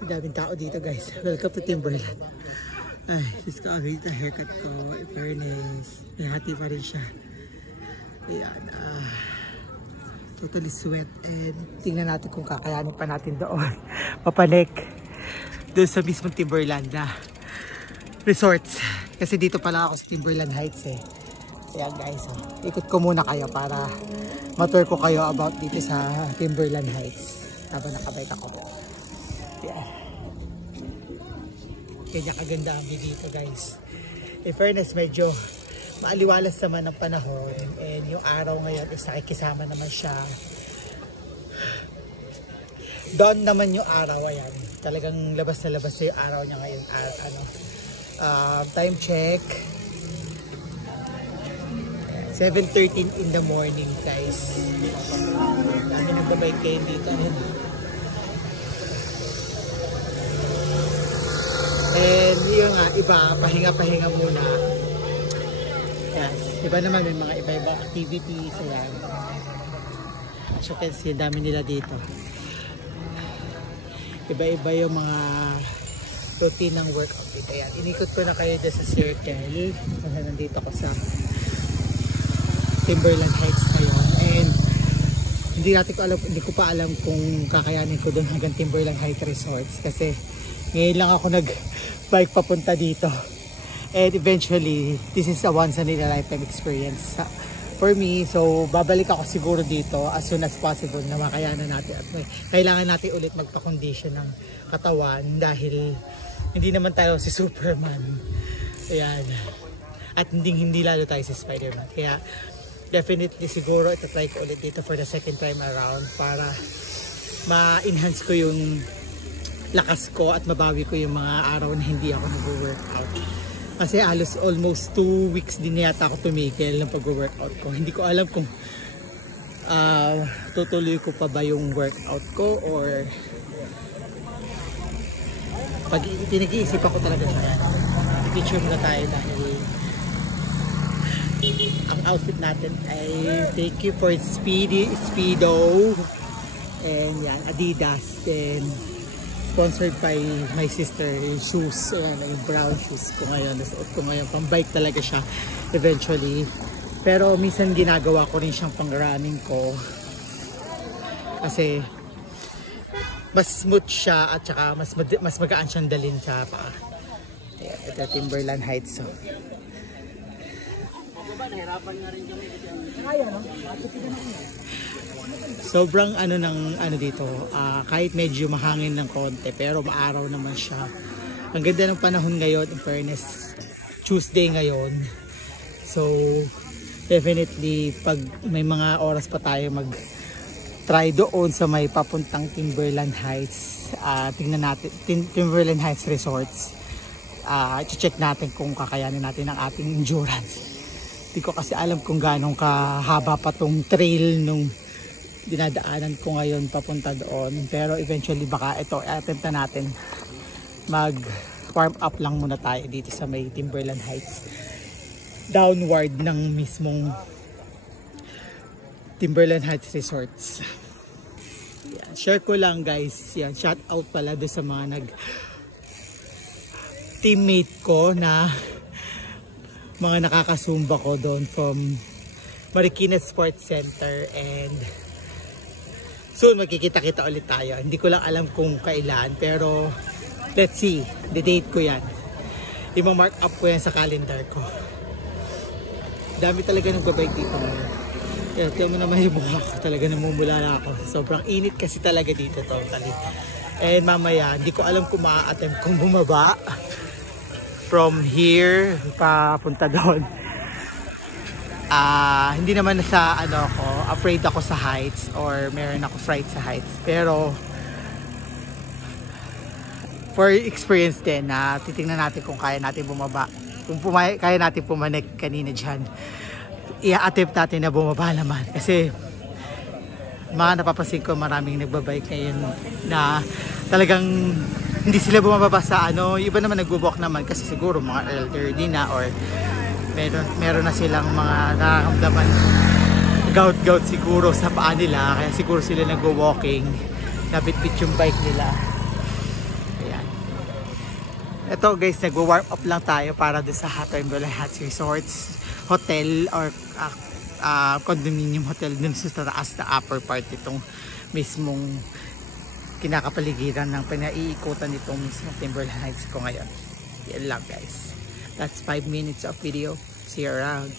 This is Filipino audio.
Daming tao dito guys. Welcome to Timberland. Ay, just ka-update na haircut ko. In fairness, may hati pa rin siya. Ayan, totally sweat. And tingnan natin kung kakayanin pa natin doon. Papanik. Doon sa mismong Timberland na resorts. Kasi dito pala ako sa Timberland Heights eh. Ayan guys, ikot ko muna kayo para ma-tour ko kayo about dito sa Timberland Heights. Habang nakabike ako. Yeah. Kaya kaganda ang view dito guys. In fairness, medyo maaliwalas naman ang panahon. And yung araw ngayon is nakikisama naman siya. Dawn naman yung araw. Ayan. Talagang labas na labas yung araw niya ngayon. Time check. 7:13 in the morning guys. Dami nagbabike kayo dito. Ayan. And yung iba, pahinga-pahinga muna. Yes. Iba naman may mga iba-iba activities. Ayan. As you can see, dami nila dito. Iba-iba yung mga routine ng workout dito. Ayan. Inikot ko na kayo dyan sa circle. Kasi nandito ko sa Timberland Heights ngayon. And hindi ko pa alam kung kakayanin ko doon hanggang Timberland Heights Resorts. Kasi ngayon lang ako nag-bike papunta dito. And eventually, this is a once in a lifetime experience for me. So, babalik ako siguro dito as soon as possible na makayanan natin. At kailangan natin ulit magpa-condition ng katawan dahil hindi naman tayo si Superman. Ayan. At hindi lalo tayo si Spider-Man. Kaya, definitely siguro ito-try ko ulit dito for the second time around para ma-enhance ko yung lakas ko at mabawi ko yung mga araw na hindi ako nag-workout. Kasi almost 2 weeks din yata ako tumigil ng pag-workout ko. Hindi ko alam kung tutuloy ko pa ba yung workout ko or pag pinag-iisip ako talaga siya. I-picture muna tayo dahil ang outfit natin ay thank you for Speedo and yan, Adidas, then sponsored by my sister, yung shoes, yung brown shoes ko ngayon. Nasuot ko ngayon, pang bike talaga siya eventually. Pero minsan ginagawa ko rin siyang pang running ko. Kasi mas smooth siya at saka mas magaan siyang dalhin sa paa. Ito Timberland Heights. So. Sobrang dito, kahit medyo mahangin ng konti pero maaraw naman siya. Ang ganda ng panahon ngayon, in fairness, Tuesday ngayon. So definitely pag may mga oras pa tayo mag-try doon sa may papuntang Timberland Heights, tingnan natin Timberland Heights Resorts. I-check natin kung kakayanin natin ang ating endurance. Hindi ko kasi alam kung gaano kahaba pa tong trail nung dinadaanan ko ngayon papunta doon. Pero eventually baka ito attempt na natin mag warm up lang muna tayo dito sa may Timberland Heights. Downward ng mismong Timberland Heights Resorts. Yan. Share ko lang guys. Yan. Shout out pala doon sa mga teammate ko na mga nakakasumba ko doon from Marikina Sports Center and soon magkikita-kita ulit tayo. Hindi ko lang alam kung kailan pero let's see. The date ko yan. Mark up ko yan sa calendar ko. Dami talaga nagbabike dito ngayon. Kaya tiyo mo naman yung mukha ko. Talaga namumula na ako. Sobrang init kasi talaga dito totally. And mamaya, hindi ko alam kung maa-attempt kung bumaba from here papunta doon. Hindi naman sa afraid ako sa heights or meron ako fright sa heights. Pero for experience din na titingnan natin kung kaya natin bumaba. Kung kaya natin pumanik kanina dyan, i-attempt natin na bumaba naman. Kasi napapansin ko maraming nagbabike ngayon na talagang hindi sila bumababa sa iba naman nagbo-walk naman kasi siguro mga elderly na or meron na silang mga nakakamdaman gout siguro sa paa nila kaya siguro sila nagwo-walking, nabitbit yung bike nila. Ito guys, nagwa-warm up lang tayo para doon sa Timberline Heights Resorts Hotel or condominium hotel dun sa taas na upper part itong mismong kinakapaligiran ng pinaiikutan nitong mismong Timberline Heights ko ngayon. Yan lang guys. That's 5 minutes of video. See you around.